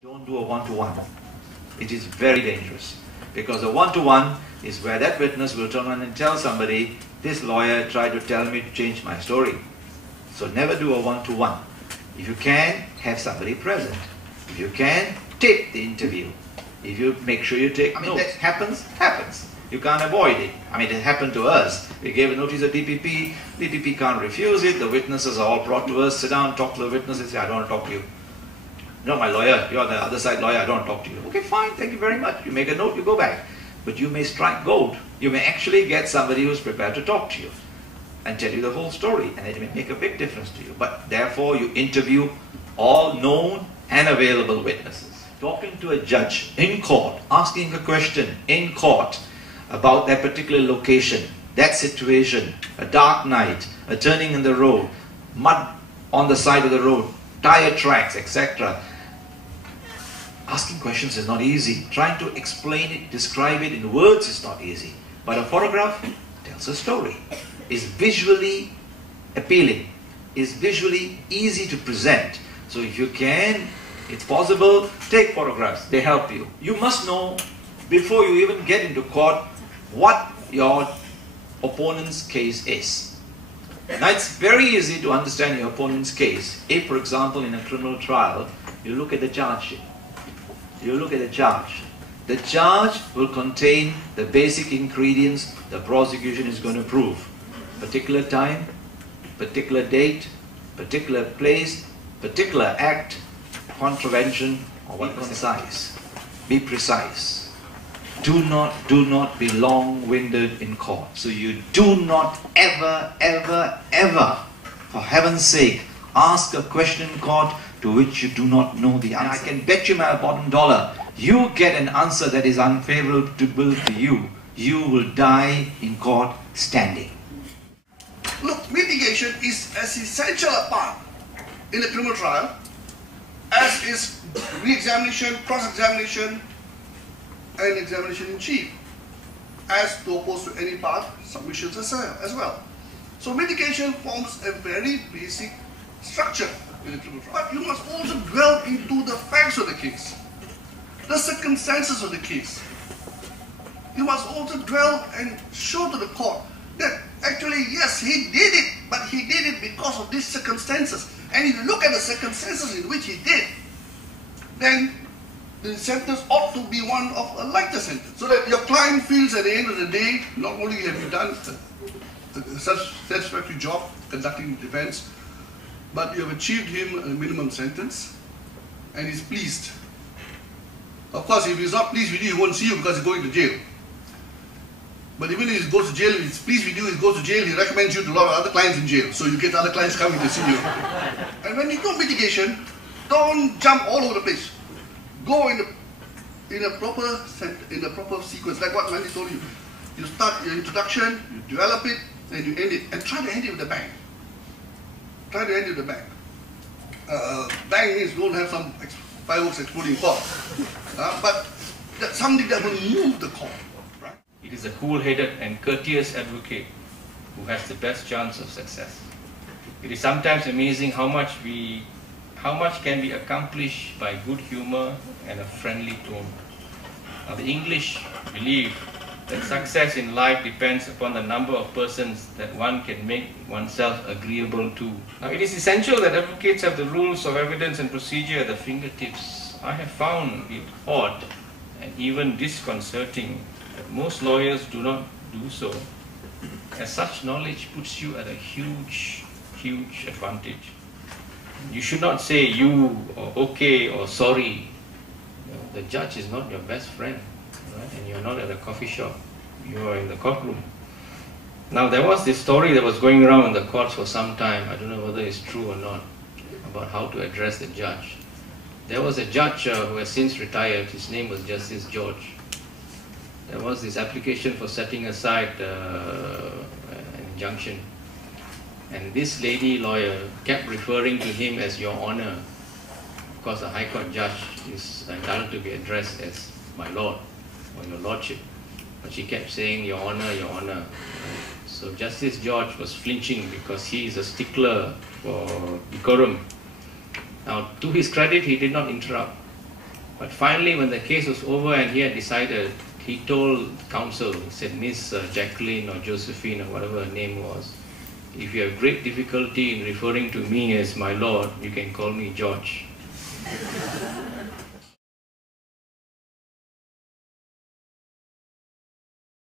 Don't do a one-to-one. It is very dangerous because a one-to-one is where that witness will turn around and tell somebody, this lawyer tried to tell me to change my story. So never do a one-to-one. If you can, have somebody present. If you can, take the interview. If you make sure you take notes. That happens. You can't avoid it. It happened to us. We gave a notice at DPP. DPP can't refuse it. The witnesses are all brought to us. Sit down, talk to the witnesses. Say, I don't want to talk to you. No, my lawyer, you're the other side lawyer, I don't talk to you. Okay, fine, thank you very much. You make a note, you go back. But you may strike gold. You may actually get somebody who's prepared to talk to you and tell you the whole story, and it may make a big difference to you. But therefore, you interview all known and available witnesses. Talking to a judge in court, asking a question in court about that particular location, that situation, a dark night, a turning in the road, mud on the side of the road, tire tracks, etc. Asking questions is not easy. Trying to explain it, describe it in words is not easy. But a photograph tells a story. Is visually appealing. Is visually easy to present. So if you can, it's possible, take photographs. They help you. You must know, before you even get into court, what your opponent's case is. Now it's very easy to understand your opponent's case. If, for example, in a criminal trial, you look at the charge sheet. You look at the charge. The charge will contain the basic ingredients the prosecution is going to prove. Particular time, particular date, particular place, particular act, contravention, or what concise. Be precise. Do not be long-winded in court. So you do not ever, for heaven's sake, ask a question in court to which you do not know the answer. And I can bet you my bottom dollar, you get an answer that is unfavorable to you, you will die in court standing. Look, mitigation is as essential a part in a criminal trial as is re-examination, cross-examination, and examination in chief, as opposed to any part submissions as well. So mitigation forms a very basic structure in a criminal trial. But you must also dwell into the facts of the case, the circumstances of the case. You must also dwell and show to the court that actually, yes, he did it, but he did it because of these circumstances. And if you look at the circumstances in which he did, then the sentence ought to be one of a lighter sentence, so that your client feels at the end of the day, not only have you done a satisfactory job conducting the defense, but you have achieved him a minimum sentence, and he's pleased. Of course, if he's not pleased with you, he won't see you because he's going to jail. But even if he goes to jail, if he's pleased with you, he goes to jail, he recommends you to a lot of other clients in jail, so you get other clients coming to see you. And when you do mitigation, don't jump all over the place. Go in a proper sequence, like what Mandy told you. You start your introduction, you develop it, and you end it, and try to end it with a bang. Try to end it with a bang. Bang means don't have some fireworks exploding in court, but that's something that will move the court. Right? It is a cool-headed and courteous advocate who has the best chance of success. It is sometimes amazing how much can be accomplished by good humor and a friendly tone. Now, the English believe that success in life depends upon the number of persons that one can make oneself agreeable to. Now, it is essential that advocates have the rules of evidence and procedure at the fingertips. I have found it odd and even disconcerting that most lawyers do not do so, as such knowledge puts you at a huge advantage. You should not say you, or okay, or sorry. The judge is not your best friend, right? And you're not at a coffee shop. You are in the courtroom. Now, there was this story that was going around in the courts for some time. I don't know whether it's true or not, about how to address the judge. There was a judge who has since retired. His name was Justice George. There was this application for setting aside an injunction. And this lady lawyer kept referring to him as Your Honor, because a High Court judge is entitled to be addressed as my Lord or Your Lordship. But she kept saying Your Honor, Your Honor. So Justice George was flinching because he is a stickler for decorum. Now, to his credit, he did not interrupt. But finally, when the case was over and he had decided, he told counsel, he said, Miss Jacqueline or Josephine or whatever her name was, if you have great difficulty in referring to me as my lord, you can call me George.